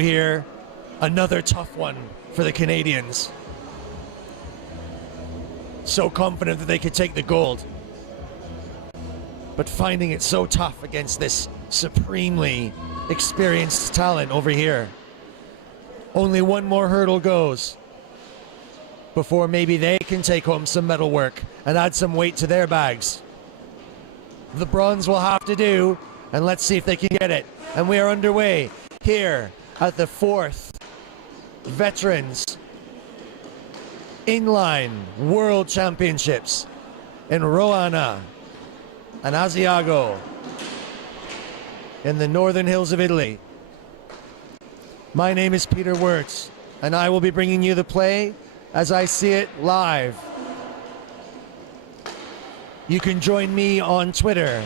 here, another tough one for the Canadians. So confident that they could take the gold, but finding it so tough against this supremely experienced talent over here. Only one more hurdle goes before maybe they can take home some medal work and add some weight to their bags. The bronze will have to do, and let's see if they can get it. And we are underway here at the 4th Veterans Inline World Championships in Roana and Asiago in the northern hills of Italy. My name is Peter Wirtz, and I will be bringing you the play as I see it live. You can join me on Twitter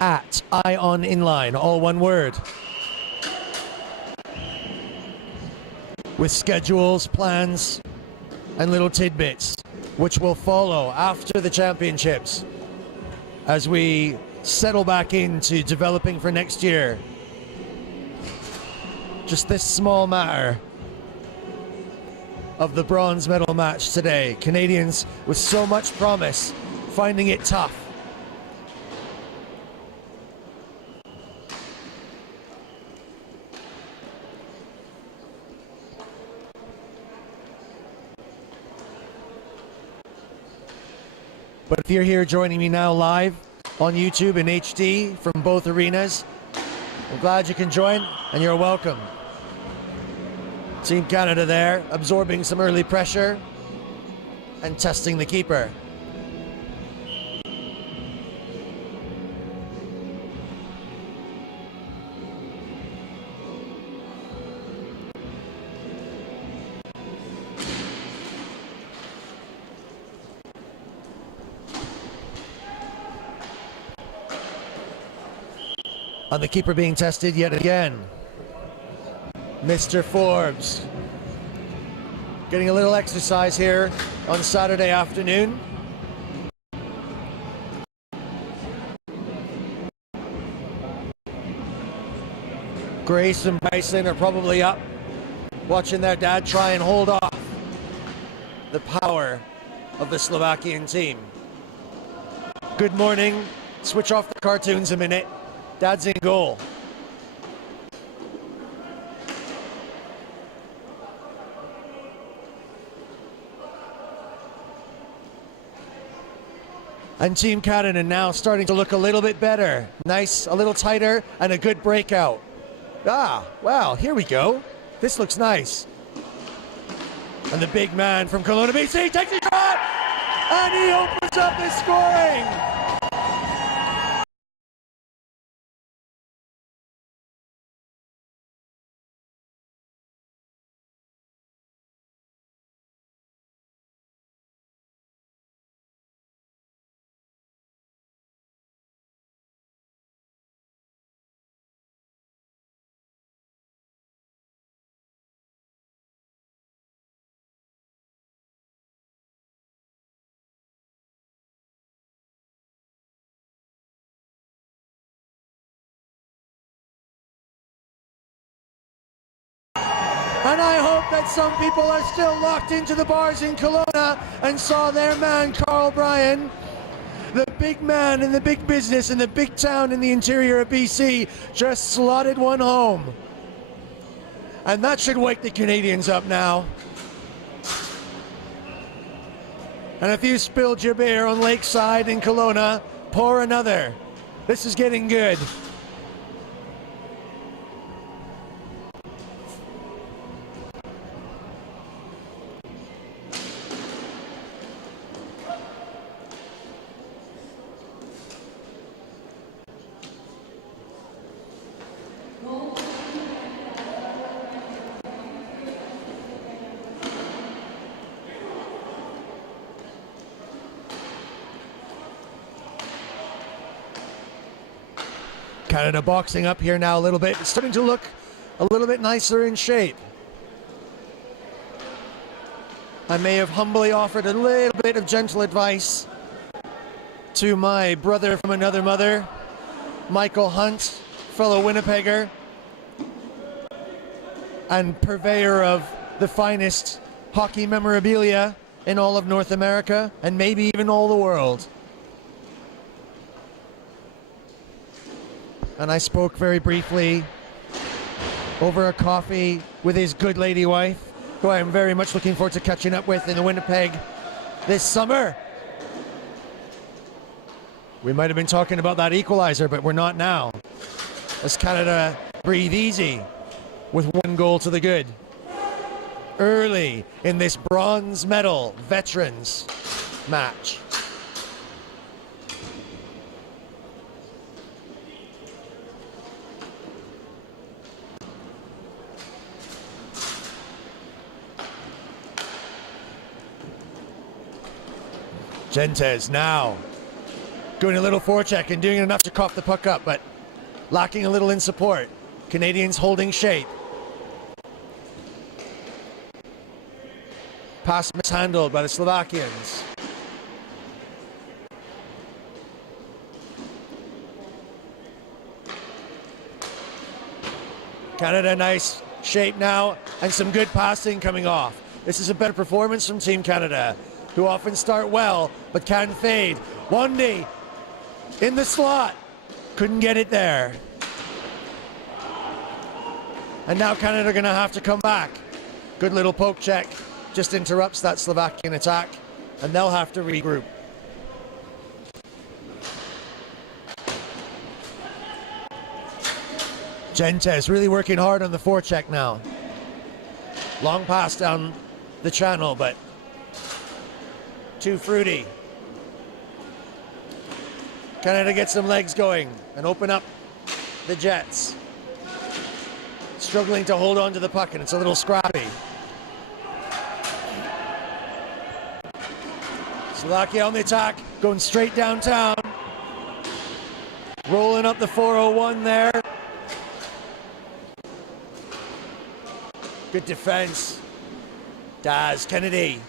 at @IOnInline, all one word, with schedules, plans, and little tidbits which will follow after the championships as we settle back into developing for next year. Just this small matter of the bronze medal match today. Canadians with so much promise, finding it tough. But if you're here joining me now live on YouTube in HD from both arenas, I'm glad you can join, and you're welcome. Team Canada there, absorbing some early pressure and testing the keeper. And the keeper being tested yet again. Mr. Forbes getting a little exercise here on Saturday afternoon. Grace and Bryson are probably up, watching their dad try and hold off the power of the Slovakian team. Good morning. Switch off the cartoons a minute. Dad's in goal. And Team Canada now starting to look a little bit better. Nice, a little tighter, and a good breakout. Ah, wow, here we go. This looks nice. And the big man from Kelowna, BC, takes a shot! And he opens up the scoring! And I hope that some people are still locked into the bars in Kelowna and saw their man, Carl Bryan, the big man in the big business in the big town in the interior of BC, just slotted one home. And that should wake the Canadians up now. And if you spilled your beer on Lakeside in Kelowna, pour another. This is getting good. Canada boxing up here now a little bit. It's starting to look a little bit nicer in shape. I may have humbly offered a little bit of gentle advice to my brother from another mother, Michael Hunt, fellow Winnipegger, and purveyor of the finest hockey memorabilia in all of North America and maybe even all the world. And I spoke very briefly over a coffee with his good lady wife, who I am very much looking forward to catching up with in Winnipeg this summer. We might have been talking about that equalizer, but we're not now, as Canada breathe easy with 1 goal to the good early in this bronze medal veterans match. Gentes now doing a little forecheck and doing enough to cough the puck up, but lacking a little in support. Canadians holding shape. Pass mishandled by the Slovakians. Canada nice shape now and some good passing coming off. This is a better performance from Team Canada, who often start well but can fade. Wandy in the slot, couldn't get it there. And now Canada are going to have to come back. Good little poke check, just interrupts that Slovakian attack, and they'll have to regroup. Gentes really working hard on the forecheck now. Long pass down the channel, but too fruity. Canada gets some legs going and open up the Jets. Struggling to hold on to the puck, and it's a little scrappy. Slovakia on the attack, going straight downtown. Rolling up the 401 there. Good defense. Daz Kennedy.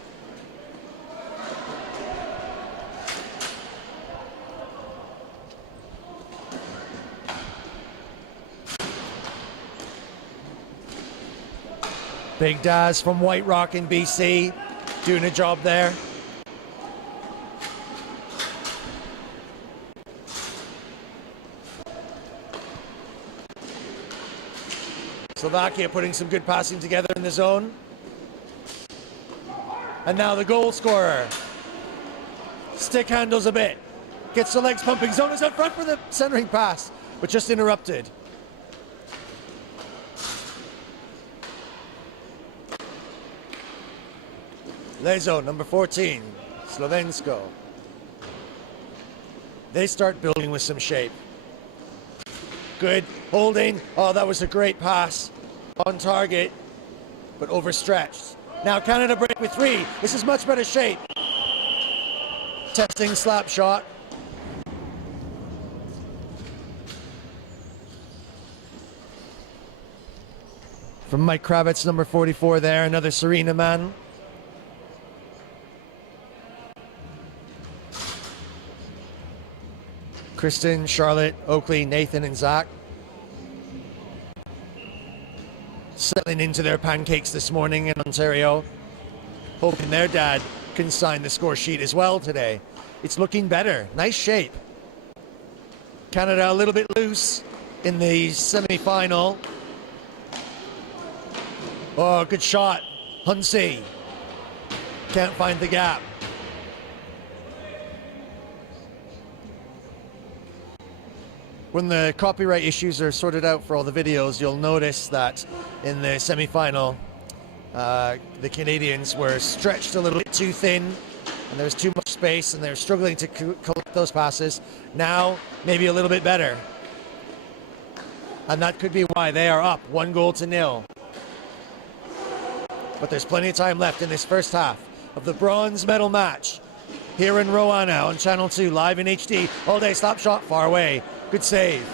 Big Daz from White Rock in BC, doing a job there. Slovakia putting some good passing together in the zone. And now the goal scorer. Stick handles a bit. Gets the legs pumping. Zone is out front for the centering pass, but just interrupted. Lezo, number 14, Slovensko. They start building with some shape. Good holding. Oh, that was a great pass. On target, but overstretched. Now Canada break with 3. This is much better shape. Testing slap shot. From Mike Kravitz, number 44 there, another Serena man. Kristen, Charlotte, Oakley, Nathan, and Zach settling into their pancakes this morning in Ontario, hoping their dad can sign the score sheet as well today. It's looking better. Nice shape. Canada a little bit loose in the semi-final. Oh, good shot. Hunsey can't find the gap. When the copyright issues are sorted out for all the videos, you'll notice that in the semi-final, the Canadians were stretched a little bit too thin, and there was too much space, and they were struggling to collect those passes. Now, maybe a little bit better. And that could be why they are up 1-0. But there's plenty of time left in this first half of the bronze medal match here in Roana on Channel 2, live in HD. All day, slap shot, far away. Good save.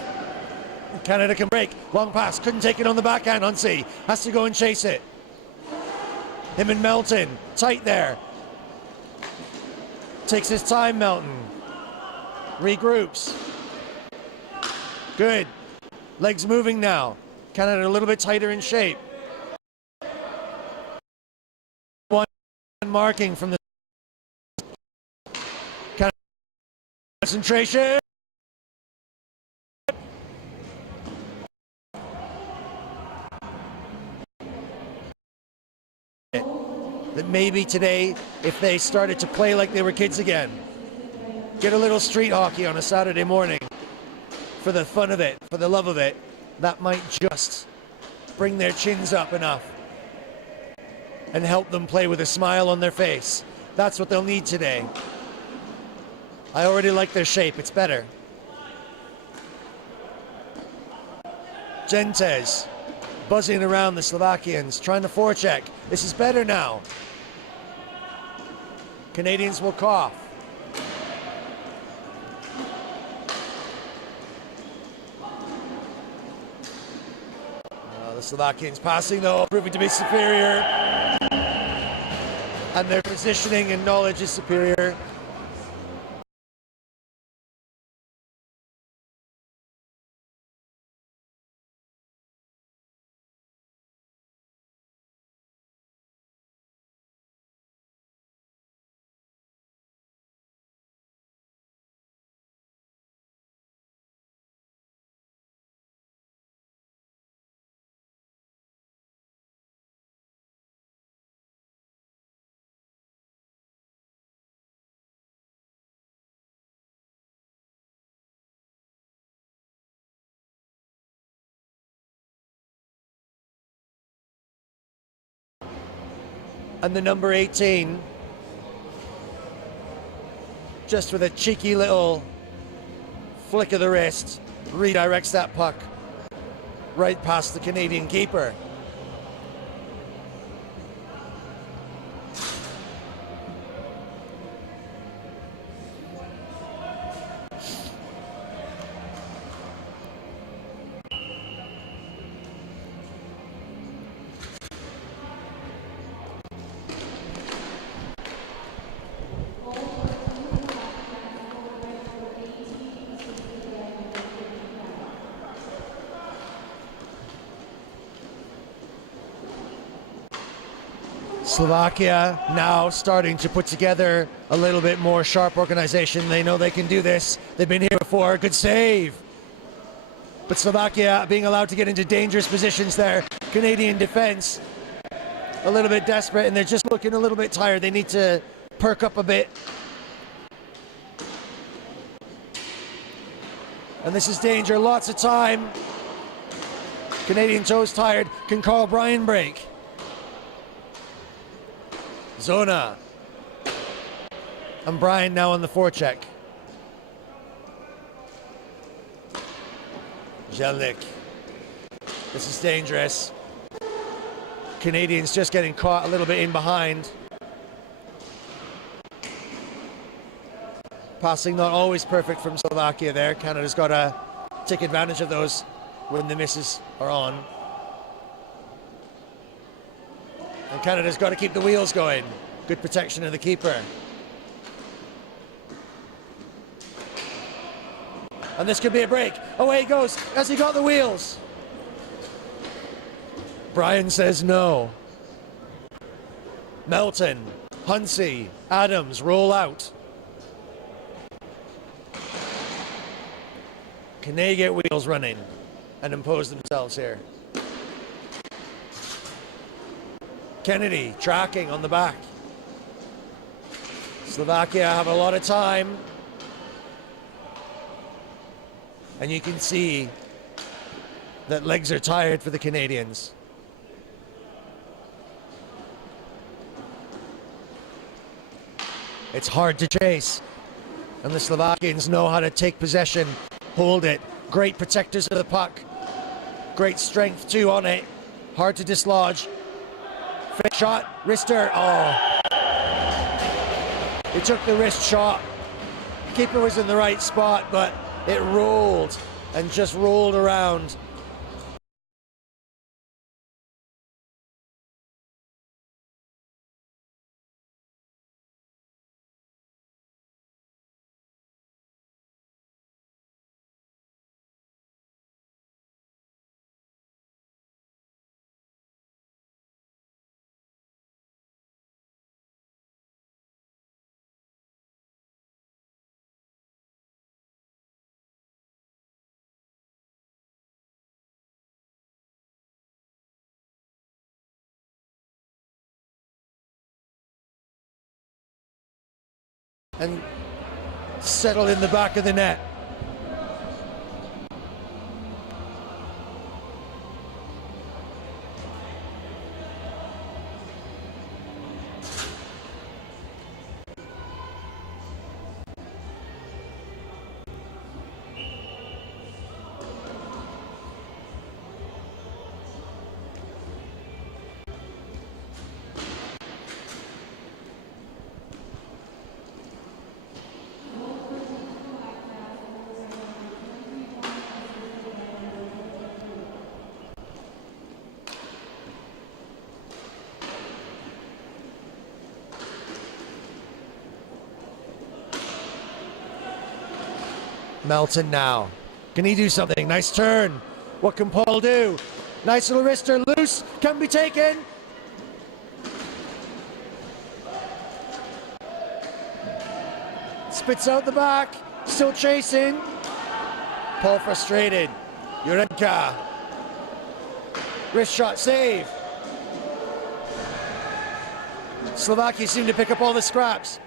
Canada can break. Long pass. Couldn't take it on the backhand. Hunsey has to go and chase it. Him and Melton. Tight there. Takes his time, Melton. Regroups. Good. Legs moving now. Canada a little bit tighter in shape. marking from the concentration. That maybe today, if they started to play like they were kids again, get a little street hockey on a Saturday morning for the fun of it, for the love of it, that might just bring their chins up enough and help them play with a smile on their face. That's what they'll need today. I already like their shape, it's better. Gentes buzzing around the Slovakians, trying to forecheck. This is better now. Canadians will cough. The Slovakians passing though, proving to be superior. And their positioning and knowledge is superior. And the number 18, just with a cheeky little flick of the wrist, redirects that puck right past the Canadian keeper. Slovakia now starting to put together a little bit more sharp organization. They know they can do this. They've been here before. Good save. But Slovakia being allowed to get into dangerous positions there. Canadian defense a little bit desperate, and they're just looking a little bit tired. They need to perk up a bit. And this is danger. Lots of time. Canadian toes tired. Can Carl Bryan break? Zona. And Bryan now on the forecheck. Jelnik. This is dangerous. Canadians just getting caught a little bit in behind. Passing not always perfect from Slovakia there. Canada's got to take advantage of those when the misses are on. And Canada's got to keep the wheels going. Good protection of the keeper. And this could be a break. Away he goes. Has he got the wheels? Bryan says no. Melton, Hunsey, Adams roll out. Can they get wheels running and impose themselves here? Kennedy tracking on the back. Slovakia have a lot of time. And you can see that legs are tired for the Canadians. It's hard to chase. And the Slovakians know how to take possession, hold it. Great protectors of the puck. Great strength too on it. Hard to dislodge. Fake shot, wrister, oh. He took the wrist shot. Keeper was in the right spot, but it rolled and just rolled around. and settled in the back of the net. Melton now. Can he do something? Nice turn. What can Paul do? Nice little wrister, loose, can be taken. Spits out the back, still chasing. Paul frustrated. Jurenka. Wrist shot, save. Slovakia seemed to pick up all the scraps.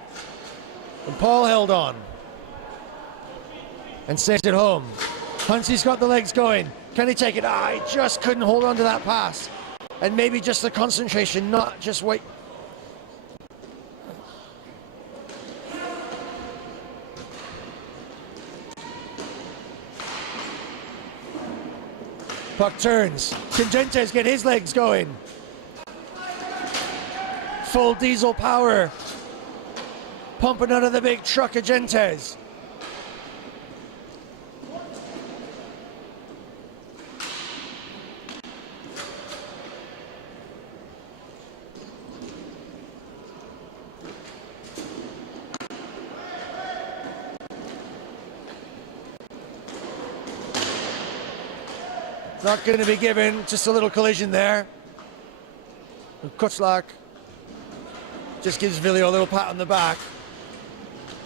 And Paul held on. And saves it home. Huntsy's got the legs going. Can he take it? He just couldn't hold on to that pass. And maybe just the concentration, not just wait. Puck turns. Can Gentes get his legs going? Full diesel power. Pumping out of the big truck of Gentes. Not going to be given, just a little collision there. And Kuchlak just gives Vilio a little pat on the back.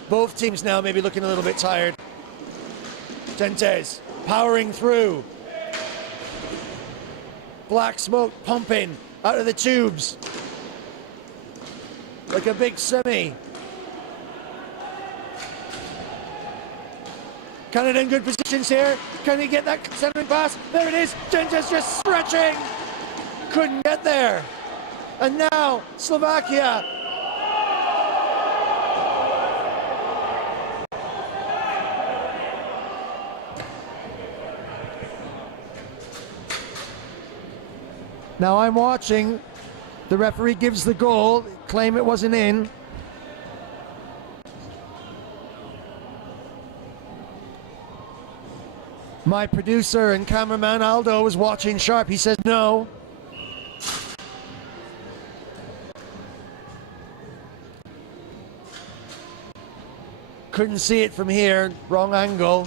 Both teams now maybe looking a little bit tired. Gentes powering through. Black smoke pumping out of the tubes. Like a big semi. Canada in good positions here. Can he get that centering pass? There it is. Gentes just stretching. Couldn't get there. And now Slovakia. Now I'm watching. The referee gives the goal. Claim it wasn't in. My producer and cameraman Aldo was watching sharp. He says no. Couldn't see it from here. Wrong angle.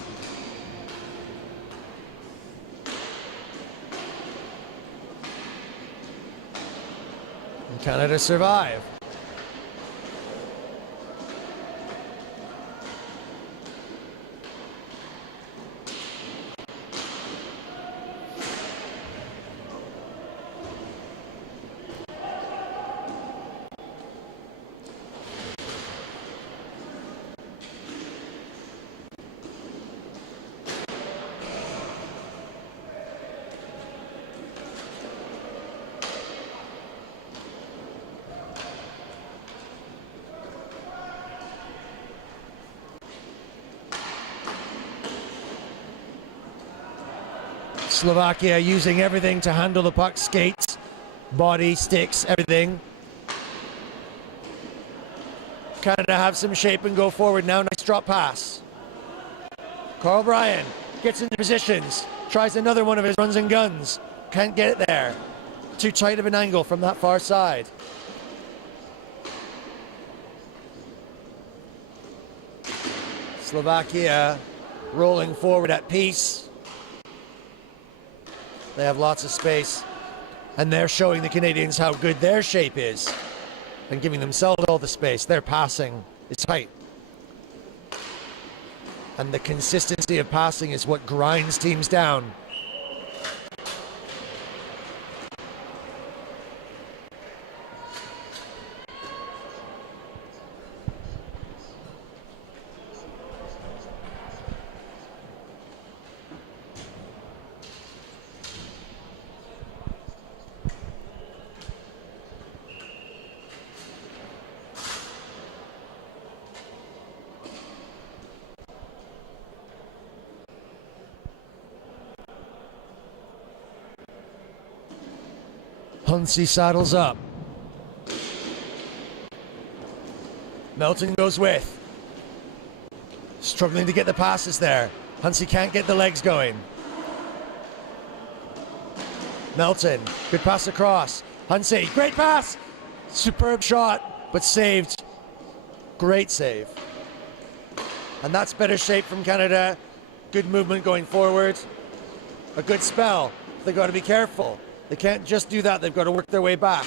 And Canada survive. Slovakia using everything to handle the puck, skates, body, sticks, everything. Canada have some shape and go forward now. Nice drop pass. Carl Bryan gets into positions, tries another one of his runs and guns. Can't get it there. Too tight of an angle from that far side. Slovakia rolling forward at peace. They have lots of space, and they're showing the Canadians how good their shape is and giving themselves all the space. Their passing is tight. And the consistency of passing is what grinds teams down. Huntsy saddles up. Melton goes with. Struggling to get the passes there. Huntsy can't get the legs going. Melton, good pass across. Huntsy, great pass! Superb shot, but saved. Great save. And that's better shape from Canada. Good movement going forward. A good spell. They've got to be careful. They can't just do that, they've got to work their way back.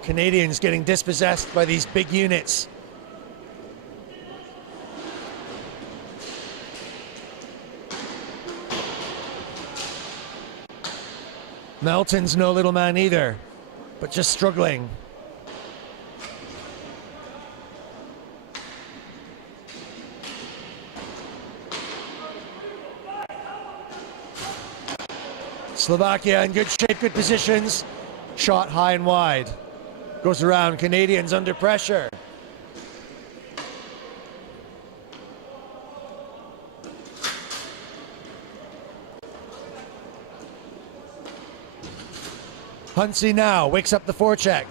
Canadians getting dispossessed by these big units. Melton's no little man either, but just struggling. Slovakia in good shape, good positions. Shot high and wide. Goes around, Canadians under pressure. Huntsy now wakes up the forecheck,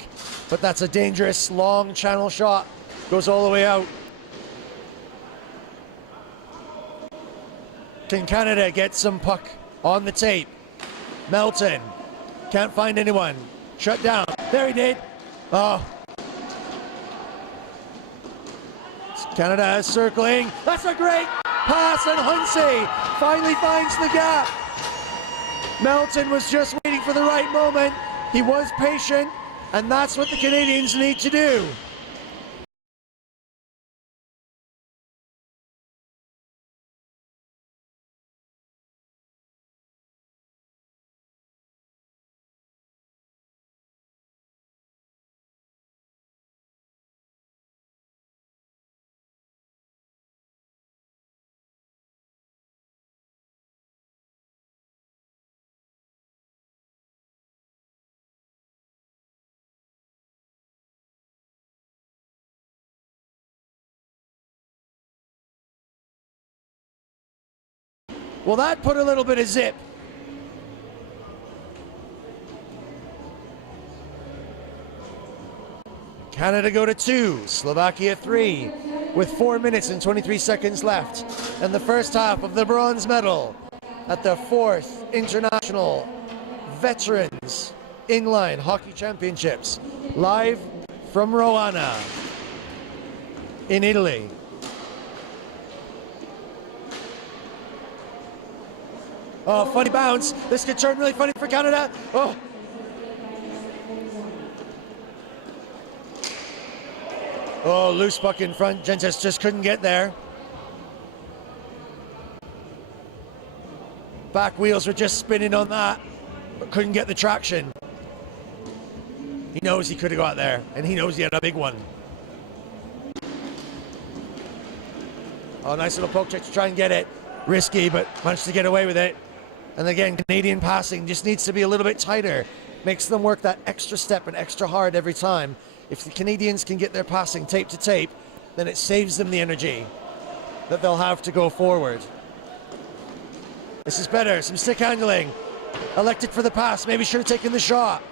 but that's a dangerous long channel shot. Goes all the way out. Can Canada get some puck on the tape? Melton can't find anyone. Shut down. There he did. Oh. Canada is circling. That's a great pass, and Huntsy finally finds the gap. Melton was just waiting for the right moment. He was patient, and that's what the Canadians need to do. Well, that put a little bit of zip. Canada go to 2, Slovakia 3, with 4 minutes and 23 seconds left. And the first half of the bronze medal at the 4th International Veterans Inline Hockey Championships, live from Roana in Italy. Oh, funny bounce. This could turn really funny for Canada. Oh. Oh, loose puck in front. Gentes just couldn't get there. Back wheels were just spinning on that, but couldn't get the traction. He knows he could have got there, and he knows he had a big one. Oh, nice little poke check to try and get it. Risky, but managed to get away with it. And again, Canadian passing just needs to be a little bit tighter. Makes them work that extra step and extra hard every time. If the Canadians can get their passing tape to tape, then it saves them the energy that they'll have to go forward. This is better, some stick handling. Elected for the pass, maybe should have taken the shot.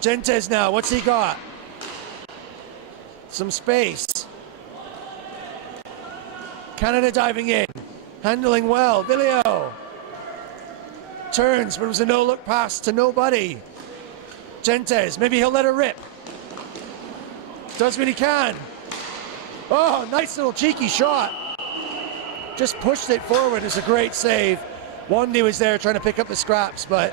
Gentes now, what's he got? Some space. Canada diving in, handling well, Villio. Turns, but it was a no-look pass to nobody. Gentes, maybe he'll let her rip. Does what he can. Oh, nice little cheeky shot. Just pushed it forward. It's a great save. Wandy was there trying to pick up the scraps, but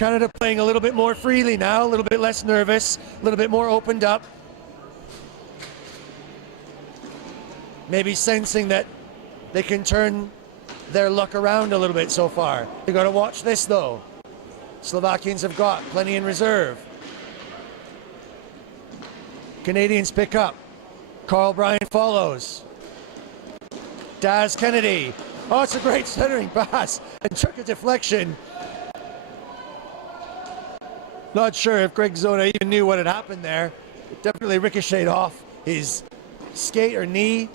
Canada playing a little bit more freely now, a little bit less nervous, a little bit more opened up. Maybe sensing that they can turn their luck around a little bit so far. You got to watch this though. Slovakians have got plenty in reserve. Canadians pick up. Carl Bryan follows. Daz Kennedy. Oh, it's a great centering pass and took a deflection. Not sure if Greg Zona even knew what had happened there. It definitely ricocheted off his skate or knee.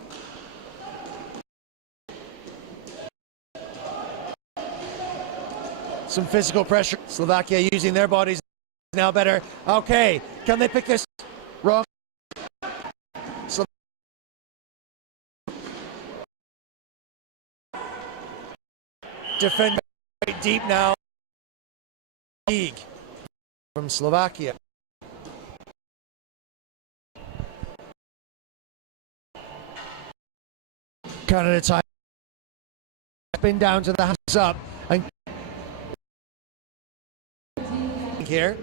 Some physical pressure. Slovakia using their bodies now better. Okay, can they pick this? Wrong. Defend deep now. League from Slovakia. Canada time. Spin down to the hands up and here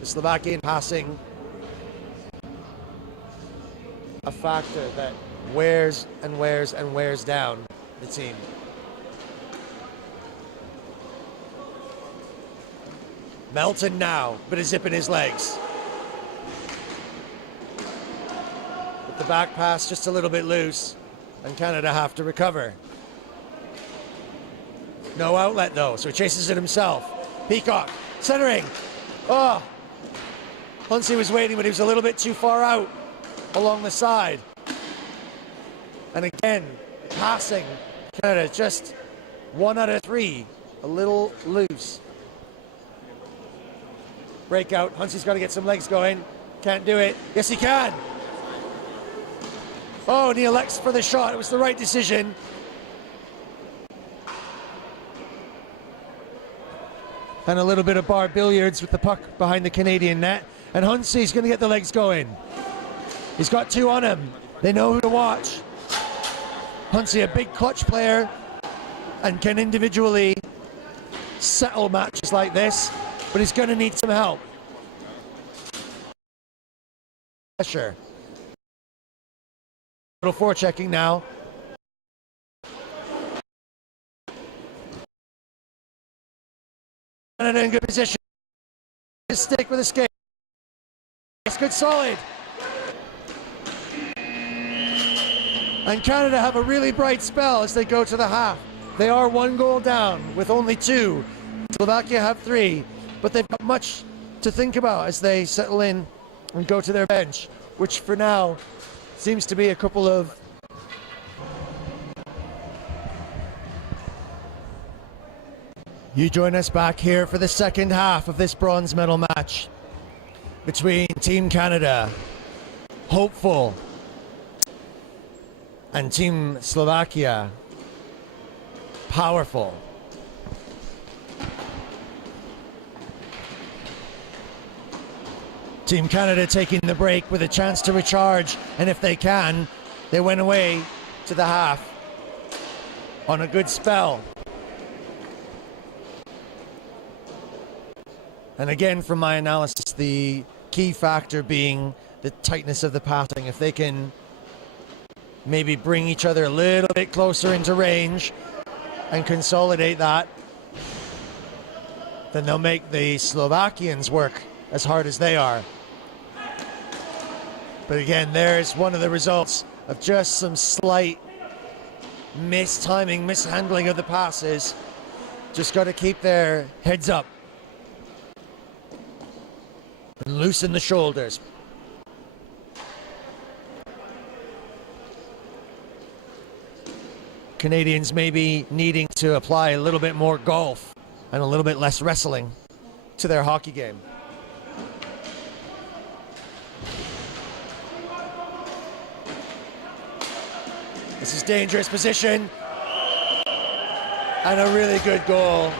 the Slovakian passing a factor that wears and wears and wears down the team. Melton now, but a zip in his legs. But the back pass just a little bit loose, and Canada have to recover. No outlet though, so he chases it himself. Peacock, centering. Oh, Huntsy was waiting, but he was a little bit too far out along the side. And again, passing. Canada just 1 out of 3, a little loose. Breakout. Huntsy's got to get some legs going. Can't do it. Yes, he can. Oh, and he elects for the shot. It was the right decision. And a little bit of bar billiards with the puck behind the Canadian net. And Huntsy's going to get the legs going. He's got 2 on him. They know who to watch. Huntsy, a big clutch player, and can individually settle matches like this. But he's going to need some help. Pressure. Little forechecking now. Canada in good position. Stick with a skate. It's good, solid. And Canada have a really bright spell as they go to the half. They are 1 goal down with only 2. Slovakia have 3. But they've got much to think about as they settle in and go to their bench, which for now seems to be a couple of You join us back here for the second half of this bronze medal match between Team Canada, hopeful, and Team Slovakia, powerful. Team Canada taking the break with a chance to recharge, and if they can, they went away to the half on a good spell. And again, from my analysis, the key factor being the tightness of the passing. If they can maybe bring each other a little bit closer into range and consolidate that, then they'll make the Slovakians work as hard as they are. But again, there's one of the results of just some slight mistiming, mishandling of the passes. Just got to keep their heads up and loosen the shoulders. Canadians maybe needing to apply a little bit more golf and a little bit less wrestling to their hockey game. This is dangerous position. And a really good goal.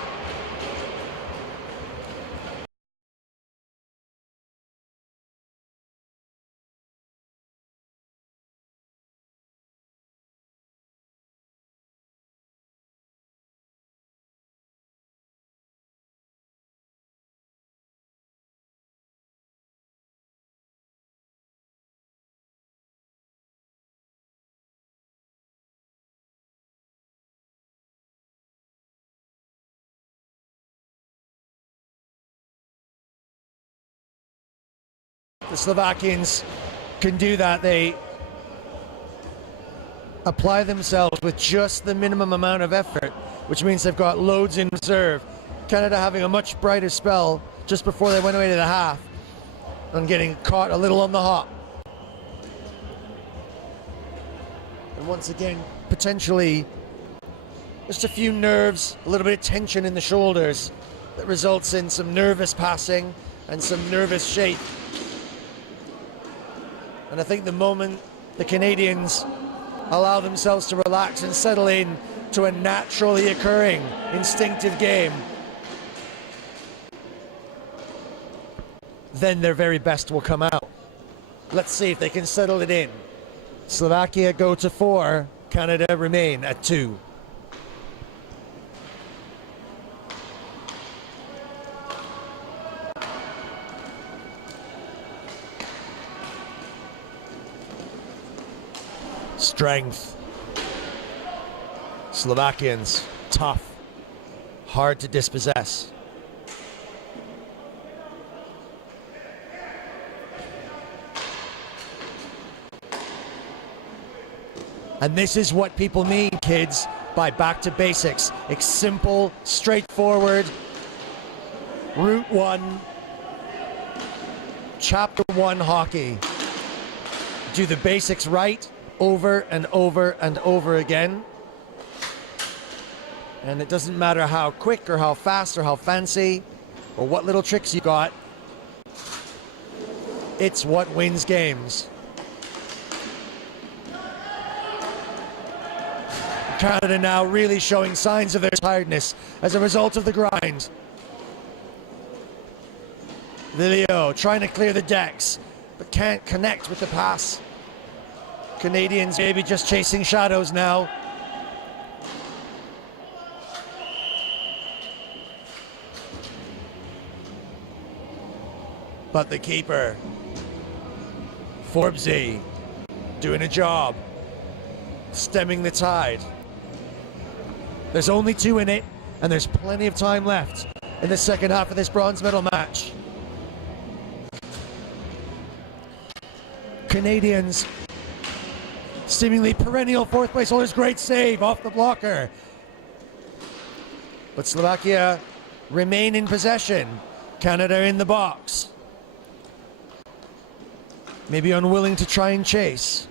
The Slovakians can do that. They apply themselves with just the minimum amount of effort, which means they've got loads in reserve. Canada having a much brighter spell just before they went away to the half and getting caught a little on the hop. And once again, potentially just a few nerves, a little bit of tension in the shoulders that results in some nervous passing and some nervous shape. And I think the moment the Canadians allow themselves to relax and settle in to a naturally occurring instinctive game, then their very best will come out. Let's see if they can settle it in. Slovakia go to 4, Canada remain at 2. Strength. Slovakians, tough, hard to dispossess. And this is what people mean, kids, by back to basics. It's simple, straightforward. Route 1, Chapter 1 hockey. Do the basics right over and over and over again. And it doesn't matter how quick or how fast or how fancy or what little tricks you got. It's what wins games. Canada now really showing signs of their tiredness as a result of the grind. Lilio trying to clear the decks, but can't connect with the pass. Canadians maybe just chasing shadows now. But the keeper, Forbesy, doing a job, stemming the tide. There's only 2 in it, and there's plenty of time left in the second half of this bronze medal match. Canadians, seemingly perennial 4th place holders, great save off the blocker. But Slovakia remain in possession. Canada in the box. Maybe unwilling to try and chase.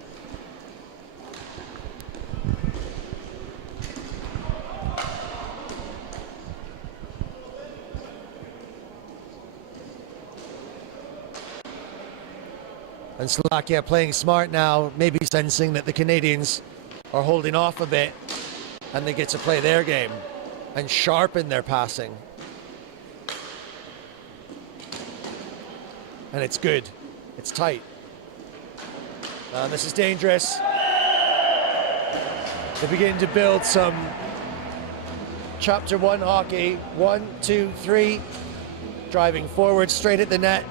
And Slovakia playing smart now, maybe sensing that the Canadians are holding off a bit and they get to play their game and sharpen their passing. And it's good. It's tight. This is dangerous. They're beginning to build some Chapter 1 hockey. 1, 2, 3. Driving forward straight at the net.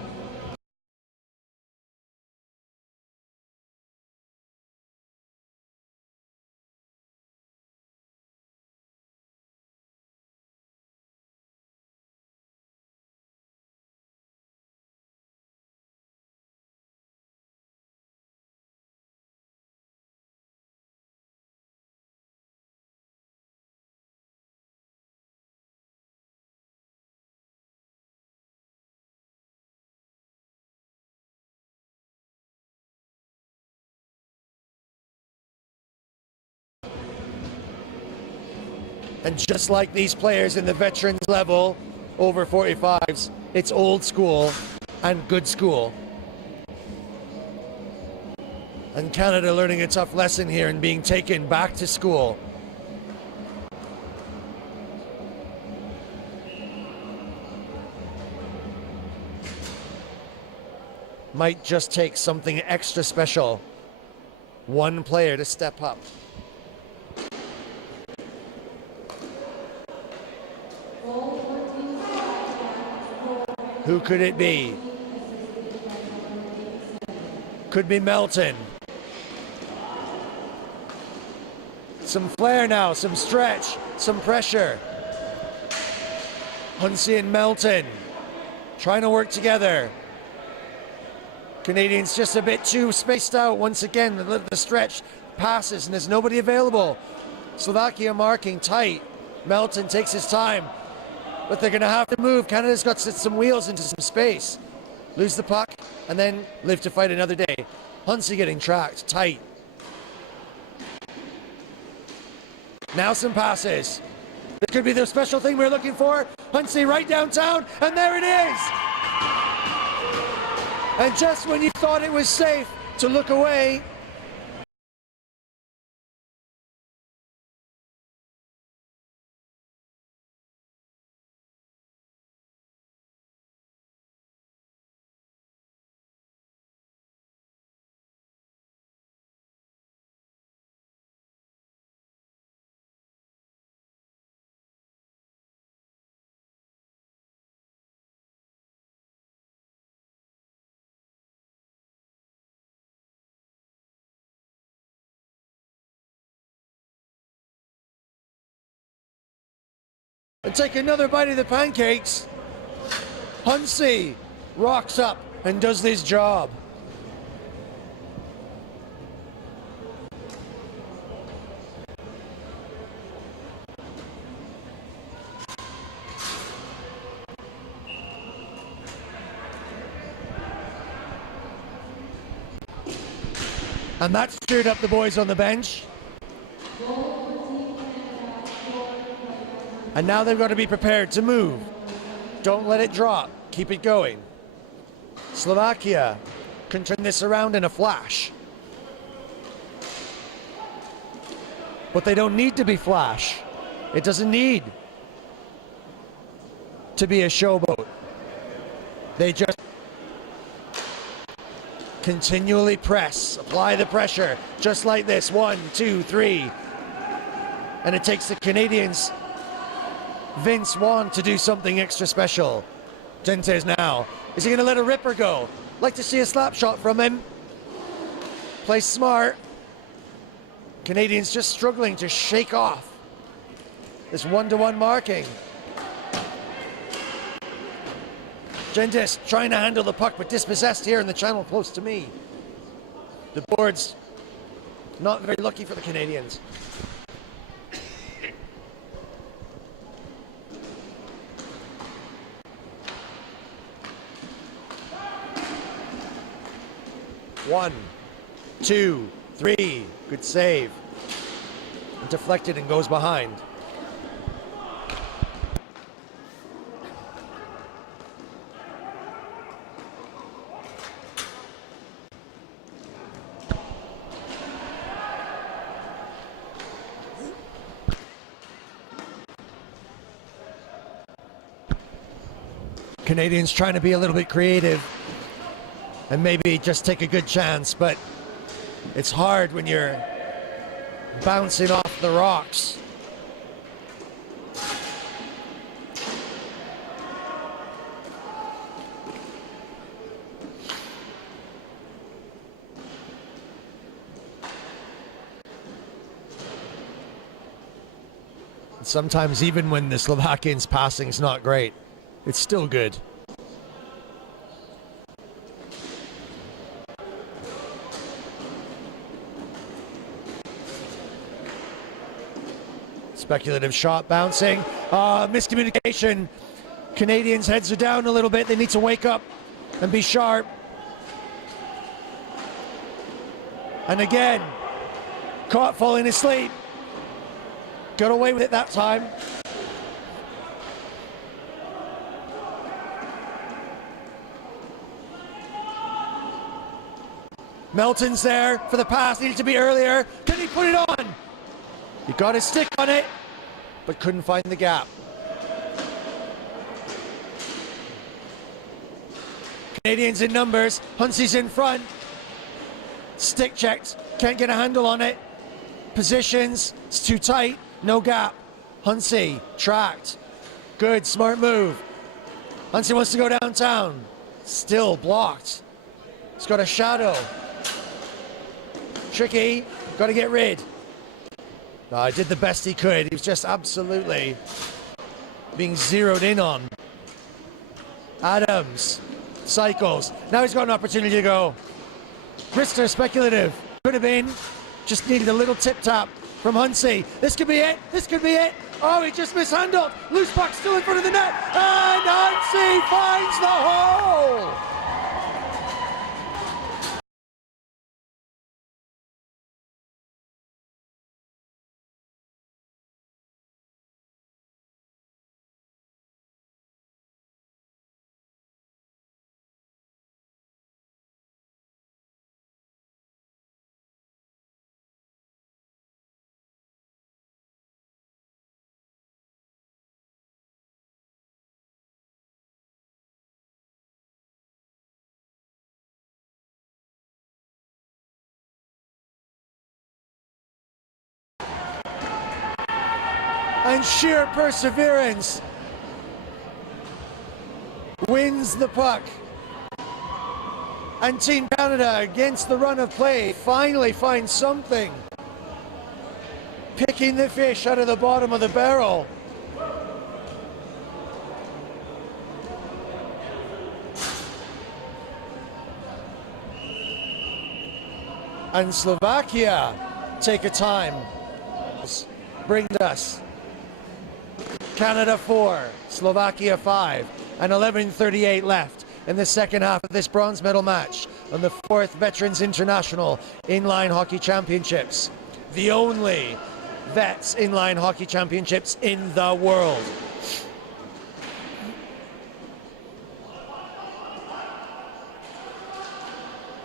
And just like these players in the veterans level, over 45s, it's old school and good school. And Canada learning a tough lesson here and being taken back to school. Might just take something extra special. One player to step up. Who could it be? Could be Melton. Some flair now, some stretch, some pressure. Huntsy and Melton trying to work together. Canadians just a bit too spaced out once again. The stretch passes and there's nobody available. Slovakia marking tight. Melton takes his time, but they're going to have to move. Canada's got some wheels into some space. Lose the puck and then live to fight another day. Huntsy getting tracked tight. Now some passes. This could be the special thing we're looking for. Huntsy right downtown, and there it is. And just when you thought it was safe to look away, and take another bite of the pancakes. Huntsy rocks up and does this job. And that stirred up the boys on the bench. And now they've got to be prepared to move. Don't let it drop. Keep it going. Slovakia can turn this around in a flash. But they don't need to be flash. It doesn't need to be a showboat. They just continually press, apply the pressure, just like this. 1, 2, 3. And it takes the Canadians Vince want to do something extra special. Gentes now. Is he going to let a ripper go? Like to see a slap shot from him. Play smart. Canadians just struggling to shake off this one-to-one marking. Gentes trying to handle the puck, but dispossessed here in the channel close to me. The board's not very lucky for the Canadians. One, 2, 3. Good save. And deflected and goes behind. Canadians trying to be a little bit creative and maybe just take a good chance, but it's hard when you're bouncing off the rocks. Sometimes even when the Slovakians' passing is not great, it's still good. Speculative shot bouncing. Miscommunication. Canadians' heads are down a little bit. They need to wake up and be sharp. And again, caught falling asleep. Got away with it that time. Melton's there for the pass. Needed to be earlier. Can he put it on? He got his stick on it, but couldn't find the gap. Canadians in numbers. Huntsy's in front. Stick checked. Can't get a handle on it. Positions. It's too tight. No gap. Huntsy tracked. Good, smart move. Huntsy wants to go downtown. Still blocked. He's got a shadow. Tricky. Got to get rid. He did the best he could. He was just absolutely being zeroed in on. Adams cycles. Now he's got an opportunity to go. Brister speculative. Could have been. Just needed a little tip tap from Huntsy. This could be it. This could be it. Oh, he just mishandled. Loose puck still in front of the net. And Huntsy finds the hole. And sheer perseverance wins the puck. And Team Canada, against the run of play, finally finds something. Picking the fish out of the bottom of the barrel. And Slovakia take a time. Bring us. Canada 4, Slovakia 5, and 11:38 left in the second half of this bronze medal match on the 4th Veterans International Inline Hockey Championships. The only Vets Inline Hockey Championships in the world.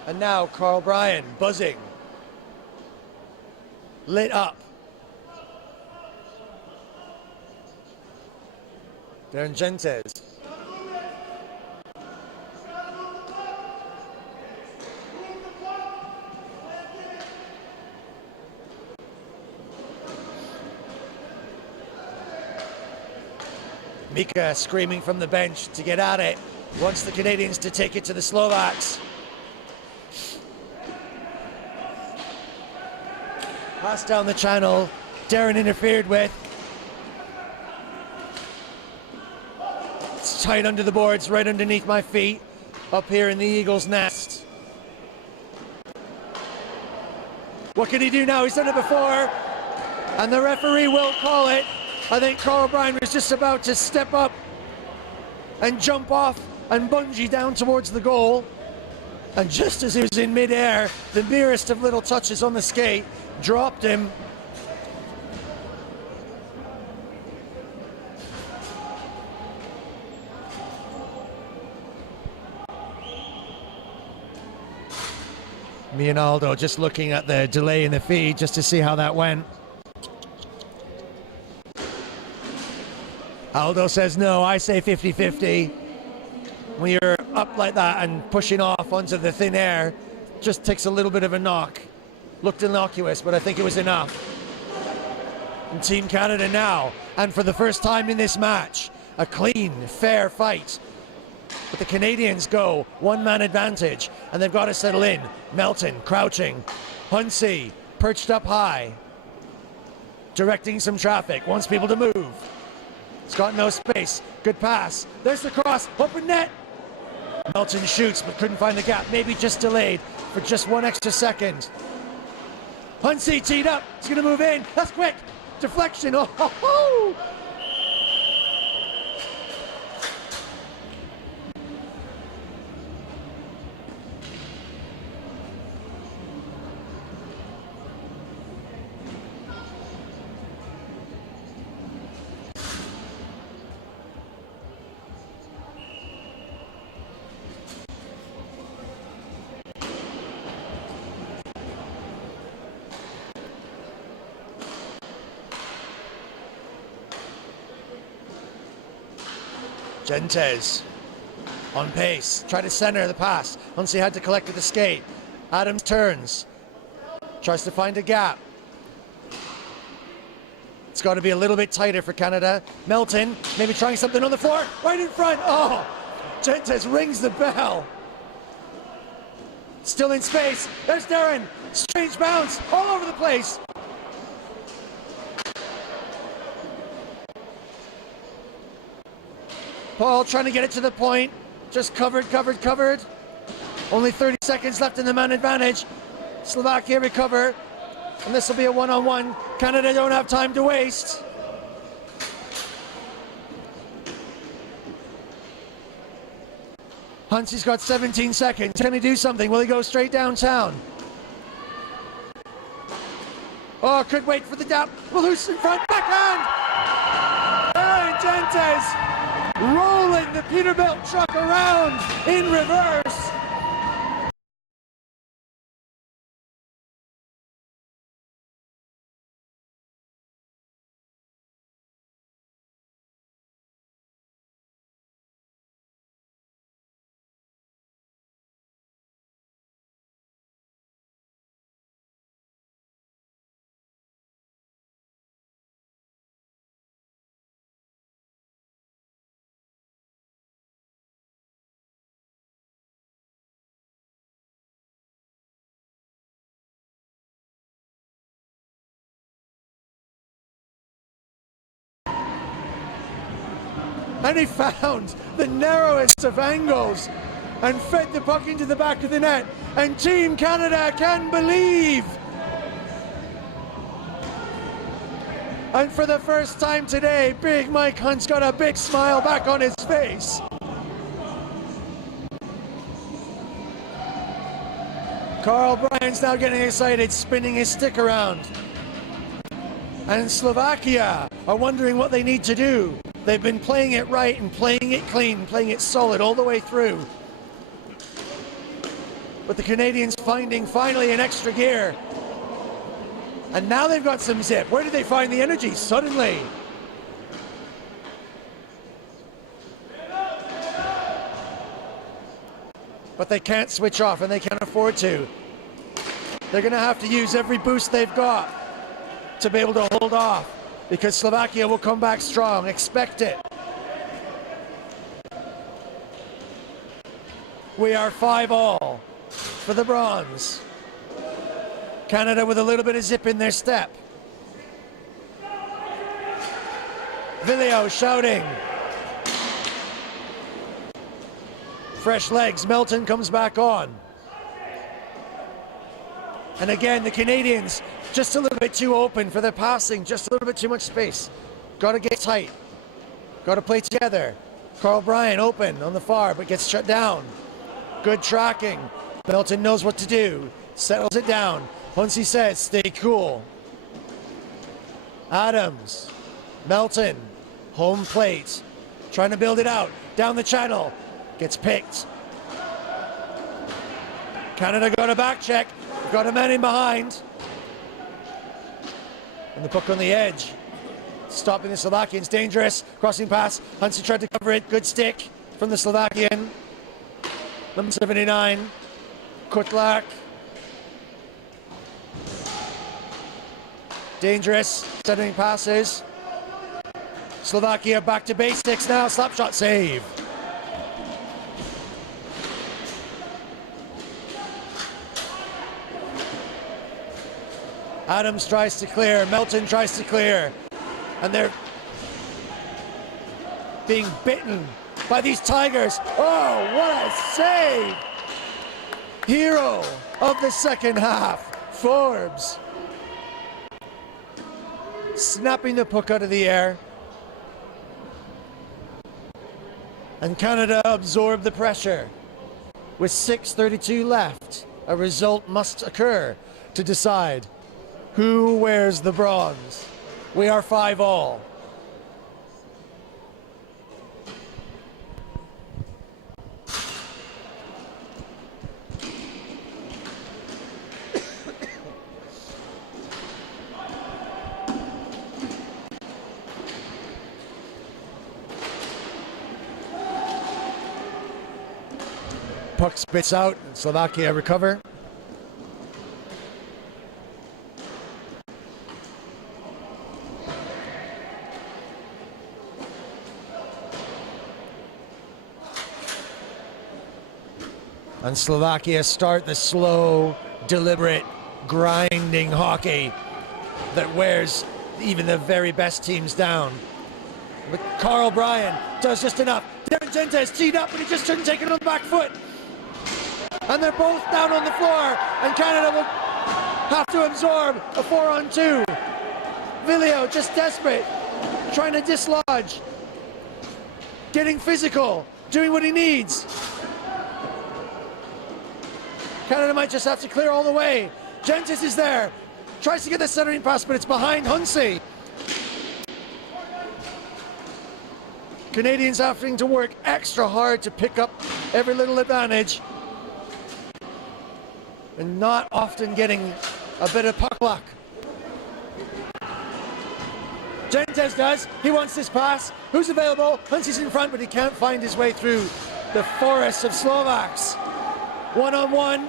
And now Carl Bryan buzzing. Lit up. Darren Gentes. Mika screaming from the bench to get at it. Wants the Canadians to take it to the Slovaks. Pass down the channel. Darren interfered with. It's tight under the boards, right underneath my feet, up here in the Eagles' nest. What can he do now? He's done it before, and the referee will call it. I think Carl Bryan was just about to step up and jump off and bungee down towards the goal. And just as he was in midair, the merest of little touches on the skate dropped him. Me and Aldo just looking at the delay in the feed just to see how that went. Aldo says no, I say 50-50. When you're up like that and pushing off onto the thin air, just takes a little bit of a knock. Looked innocuous, but I think it was enough. And Team Canada now, and for the first time in this match, a clean, fair fight. But the Canadians go one-man advantage, and they've got to settle in. Melton crouching. Huntsy perched up high, directing some traffic, wants people to move. It's got no space. Good pass. There's the cross. Open net. Melton shoots, but couldn't find the gap. Maybe just delayed for just one extra second. Huntsy teed up. He's going to move in. That's quick. Deflection. Oh, ho, ho. Gentes on pace, tried to center the pass. Huntsy had to collect at the skate. Adams turns, tries to find a gap. It's got to be a little bit tighter for Canada. Melton maybe trying something on the floor, right in front. Oh, Gentes rings the bell. Still in space. There's Darren. Strange bounce all over the place. Paul trying to get it to the point. Just covered. Only 30 seconds left in the man advantage. Slovakia recover. And this will be a one-on-one. Canada don't have time to waste. Huntsy's got 17 seconds. Can he do something? Will he go straight downtown? Oh, could wait for the down. Well, who's in front? Backhand! Gentes rolling the Peterbilt truck around in reverse. And he found the narrowest of angles and fed the puck into the back of the net. And Team Canada can believe. And for the first time today, Big Mike Hunt's got a big smile back on his face. Carl Bryan's now getting excited, spinning his stick around. And Slovakia are wondering what they need to do. They've been playing it right and playing it clean, playing it solid all the way through. But the Canadians finding finally an extra gear. And now they've got some zip. Where did they find the energy suddenly? But they can't switch off, and they can't afford to. They're going to have to use every boost they've got to be able to hold off, because Slovakia will come back strong. Expect it. We are 5-all for the bronze. Canada with a little bit of zip in their step. Vilio shouting. Fresh legs. Melton comes back on. And again, the Canadians just a little bit too open for their passing, just a little bit too much space. Got to get tight. Got to play together. Carl Bryan open on the far, but gets shut down. Good tracking. Melton knows what to do. Settles it down. Once he says, stay cool. Adams. Melton. Home plate. Trying to build it out. Down the channel. Gets picked. Canada got a back check. Got a man in behind. And the puck on the edge. Stopping the Slovakians. Dangerous. Crossing pass. Huntzy tried to cover it. Good stick from the Slovakian. Number 79. Kutlak. Dangerous. Sending passes. Slovakia back to basics now. Slapshot save. Adams tries to clear, Melton tries to clear, and they're being bitten by these Tigers. Oh, what a save! Hero of the second half, Forbes. Snapping the puck out of the air. And Canada absorbed the pressure. With 6:32 left, a result must occur to decide who wears the bronze. We are 5-all. Puck spits out, and Slovakia recover. And Slovakia start the slow, deliberate, grinding hockey that wears even the very best teams down. But Carl Bryan does just enough. Darren Gentes teed up, but he just shouldn't take it on the back foot. And they're both down on the floor, and Canada will have to absorb a 4-on-2. Vilio just desperate, trying to dislodge, getting physical, doing what he needs. Canada might just have to clear all the way. Gentis is there, tries to get the centering pass, but it's behind Huntsey. Canadians having to work extra hard to pick up every little advantage and not often getting a bit of puck luck. Gentis does, he wants this pass. Who's available? Huntsey's in front, but he can't find his way through the forest of Slovaks. One-on-one,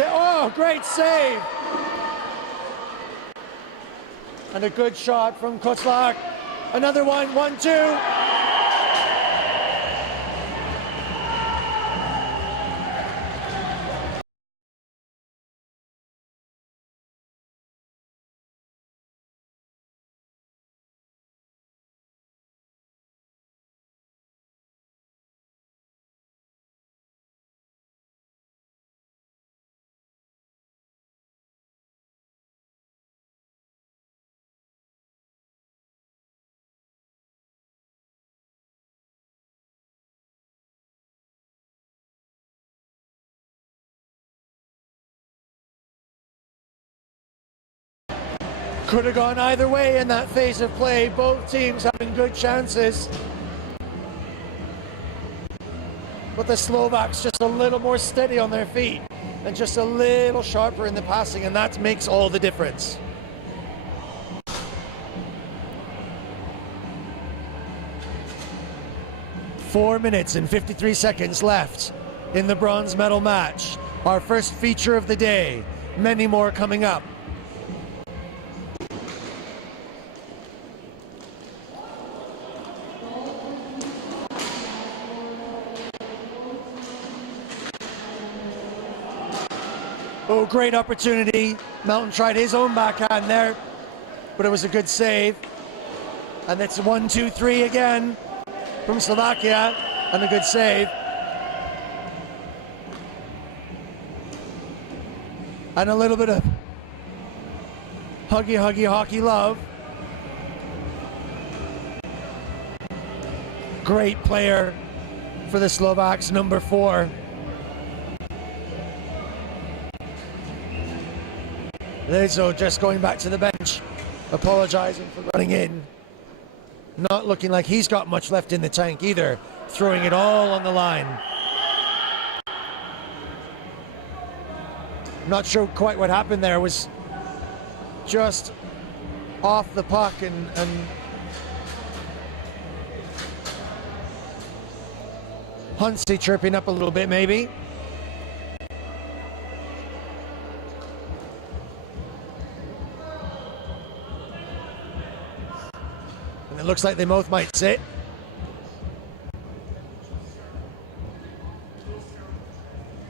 oh, great save. And a good shot from Kotlak. Another one, 1-2. Could have gone either way in that phase of play. Both teams having good chances. But the Slovaks just a little more steady on their feet and just a little sharper in the passing, and that makes all the difference. Four minutes and 53 seconds left in the bronze medal match. Our first feature of the day. Many more coming up. Oh, great opportunity. Mountain tried his own backhand there, but it was a good save. And it's 1-2-3 again from Slovakia, and a good save. And a little bit of huggy hockey love. Great player for the Slovaks, number 4. Lezo just going back to the bench, apologizing for running in. Not looking like he's got much left in the tank either, throwing it all on the line. Not sure quite what happened there, was just off the puck and Huntsey chirping up a little bit maybe. It looks like they both might sit.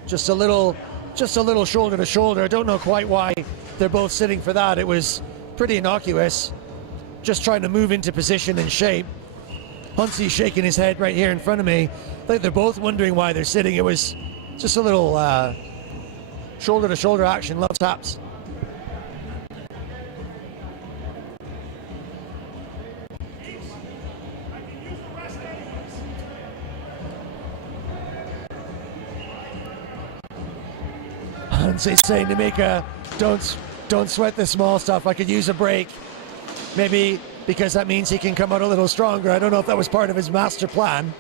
Just a little shoulder to shoulder. I don't know quite why they're both sitting for that. It was pretty innocuous. Just trying to move into position and shape. Huntsey's shaking his head right here in front of me. I think they're both wondering why they're sitting. It was just a little shoulder to shoulder action, love taps. Huntsey's saying to Mika, don't sweat the small stuff. I could use a break. Maybe because that means he can come out a little stronger. I don't know if that was part of his master plan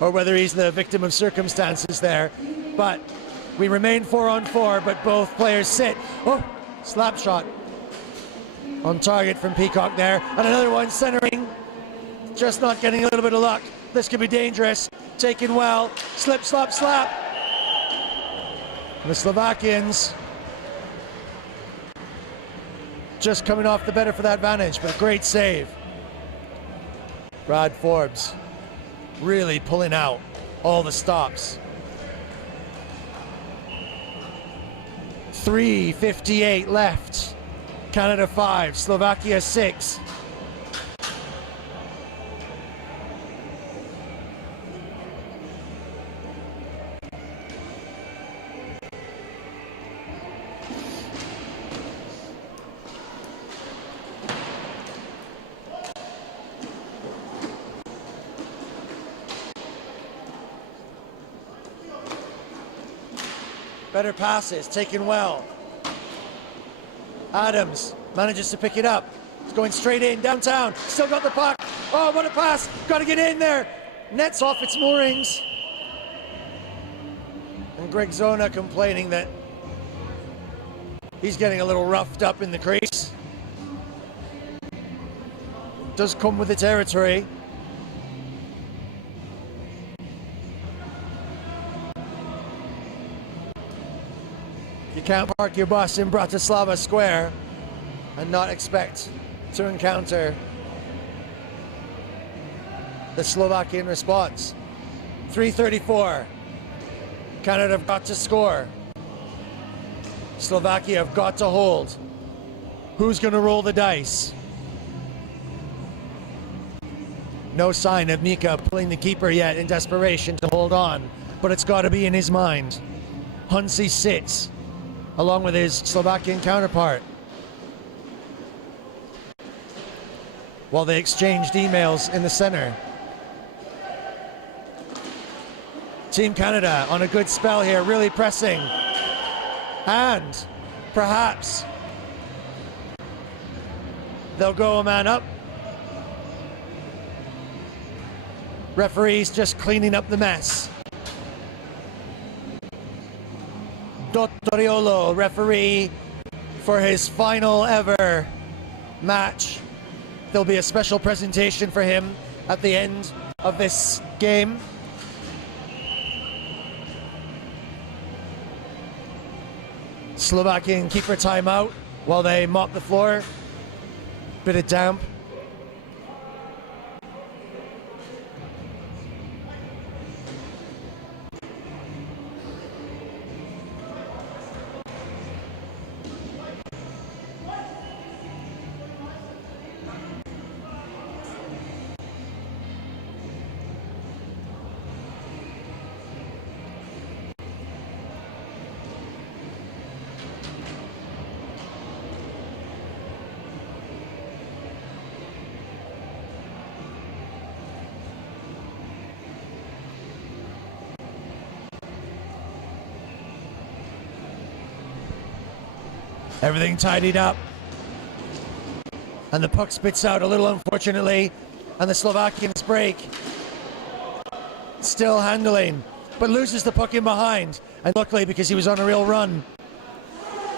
or whether he's the victim of circumstances there. But we remain 4-on-4, but both players sit. Oh, slap shot on target from Peacock there. And another one centering. Just not getting a little bit of luck. This could be dangerous. Taken well. Slip, slap, slap. The Slovakians just coming off the better for that advantage, but a great save. Brad Forbes really pulling out all the stops. 3:58 left. Canada 5, Slovakia 6. Better passes, taken well. Adams manages to pick it up. It's going straight in, downtown. Still got the puck. Oh, what a pass. Got to get in there. Nets off its moorings. And Greg Zona complaining that he's getting a little roughed up in the crease. Does come with the territory. You can't park your bus in Bratislava Square and not expect to encounter the Slovakian response. 3:34. Canada have got to score. Slovakia have got to hold. Who's going to roll the dice? No sign of Mika pulling the keeper yet in desperation to hold on, but it's got to be in his mind. Huntsy sits along with his Slovakian counterpart while they exchanged emails in the center. Team Canada on a good spell here, really pressing. And perhaps they'll go a man up. Referee's just cleaning up the mess. Dottoriolo, referee for his final ever match. There'll be a special presentation for him at the end of this game. Slovakian keeper timeout while they mop the floor. Bit of damp. Everything tidied up. And the puck spits out a little unfortunately. And the Slovakians break. Still handling, but loses the puck in behind. And luckily, because he was on a real run.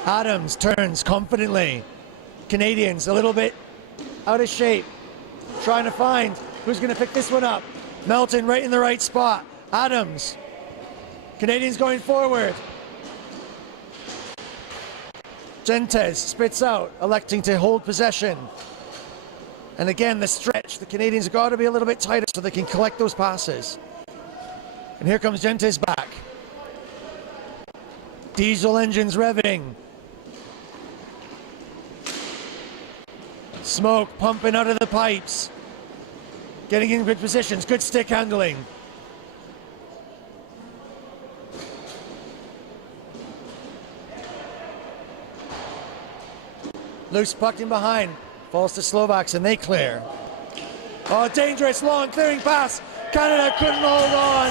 Adams turns confidently. Canadians a little bit out of shape. Trying to find who's going to pick this one up. Melton right in the right spot. Adams. Canadians going forward. Gentes spits out, electing to hold possession. And again, the stretch. The Canadians have got to be a little bit tighter so they can collect those passes. And here comes Gentes back. Diesel engines revving. Smoke pumping out of the pipes. Getting in good positions, good stick handling. Loose puck in behind, falls to Slovaks and they clear. Oh, dangerous long clearing pass. Canada couldn't hold on.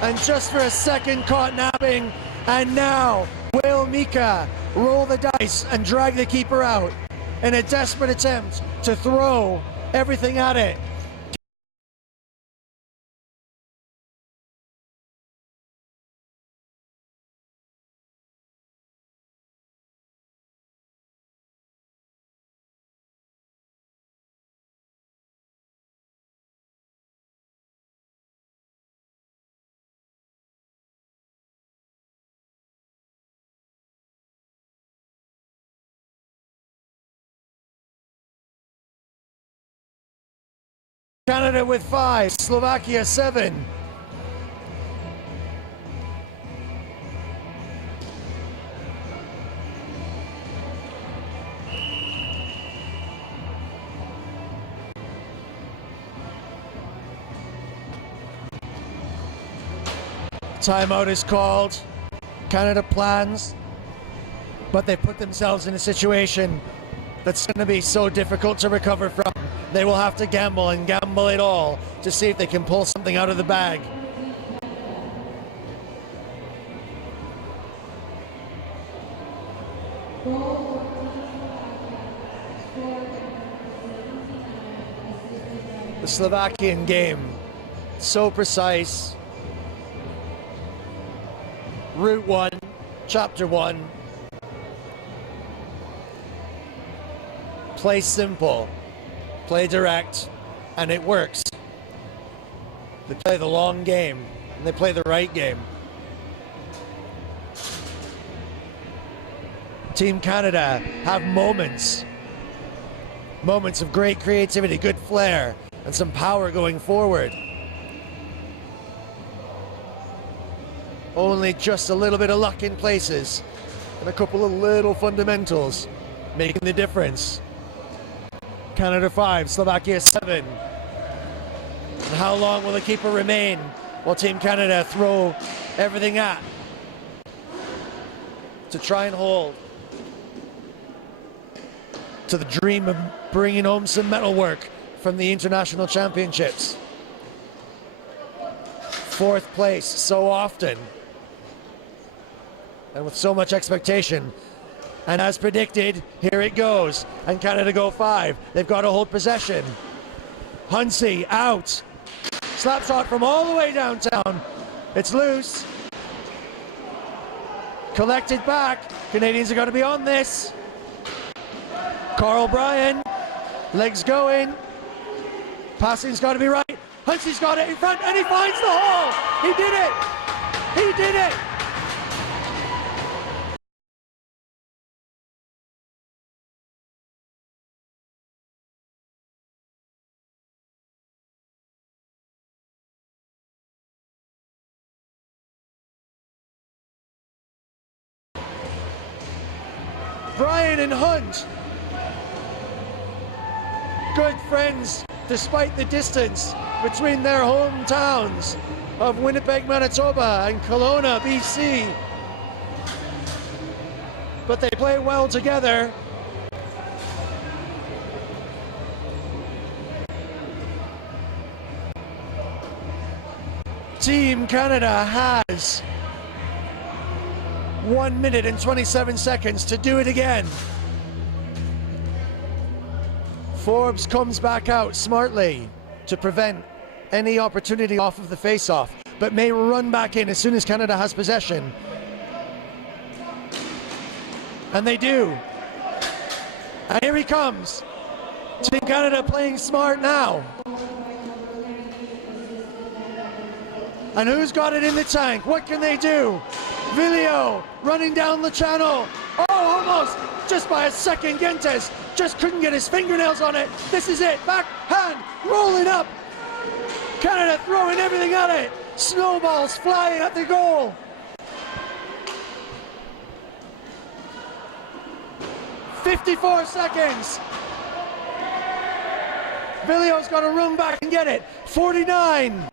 And just for a second caught napping. And now will Mika roll the dice and drag the keeper out in a desperate attempt to throw everything at it. Canada with 5, Slovakia 7. Timeout is called. Canada plans, but they put themselves in a situation that's going to be so difficult to recover from. They will have to gamble and gamble it all to see if they can pull something out of the bag. Slovakian game. So precise. Route 1, Chapter 1. Play simple, play direct, and it works. They play the long game, and they play the right game. Team Canada have moments of great creativity, good flair, and some power going forward. Only just a little bit of luck in places, and a couple of little fundamentals making the difference. Canada 5, Slovakia 7. And how long will the keeper remain while Team Canada throw everything at to try and hold to the dream of bringing home some metalwork from the international championships? Fourth place so often and with so much expectation. And as predicted, here it goes. And Canada go 5. They've got to hold possession. Hunsey out. Slap shot from all the way downtown. It's loose. Collected back. Canadians are going to be on this. Carl Bryan. Legs going. Passing's got to be right. Hunsey's got it in front and he finds the hole. He did it. He did it. Bryan and Hunt, good friends despite the distance between their hometowns of Winnipeg, Manitoba and Kelowna, BC. But they play well together. Team Canada has 1 minute and 27 seconds to do it again. Forbes comes back out smartly to prevent any opportunity off of the face-off, but may run back in as soon as Canada has possession. And they do. And here he comes. Team Canada playing smart now. And who's got it in the tank? What can they do? Vilio running down the channel. Oh, almost just by a second. Gentes just couldn't get his fingernails on it. This is it. Backhand rolling up. Canada throwing everything at it. Snowballs flying at the goal. "54 seconds. Vilio's got to run back and get it. 49.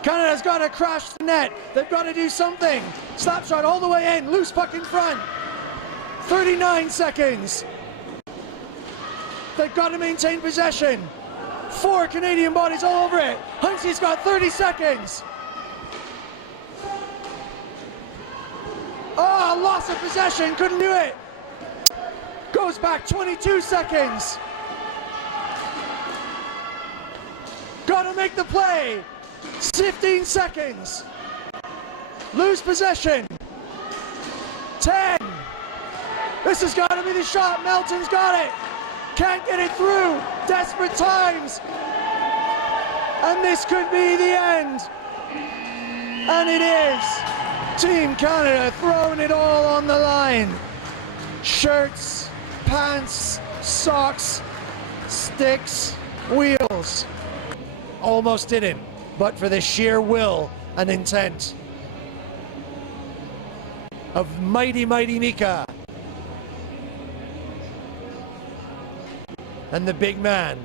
Canada's got to crash the net. They've got to do something. Slap shot all the way in. Loose puck in front. 39 seconds. They've got to maintain possession. 4 Canadian bodies all over it. Hunsey's got 30 seconds. Oh, loss of possession. Couldn't do it. Goes back 22 seconds. Got to make the play. 15 seconds. Lose possession. 10. This has got to be the shot. Melton's got it. Can't get it through. Desperate times. And this could be the end. And it is. Team Canada throwing it all on the line. Shirts, pants, socks, sticks, wheels. Almost didn't, but for the sheer will and intent of mighty, mighty Mika. And the big man,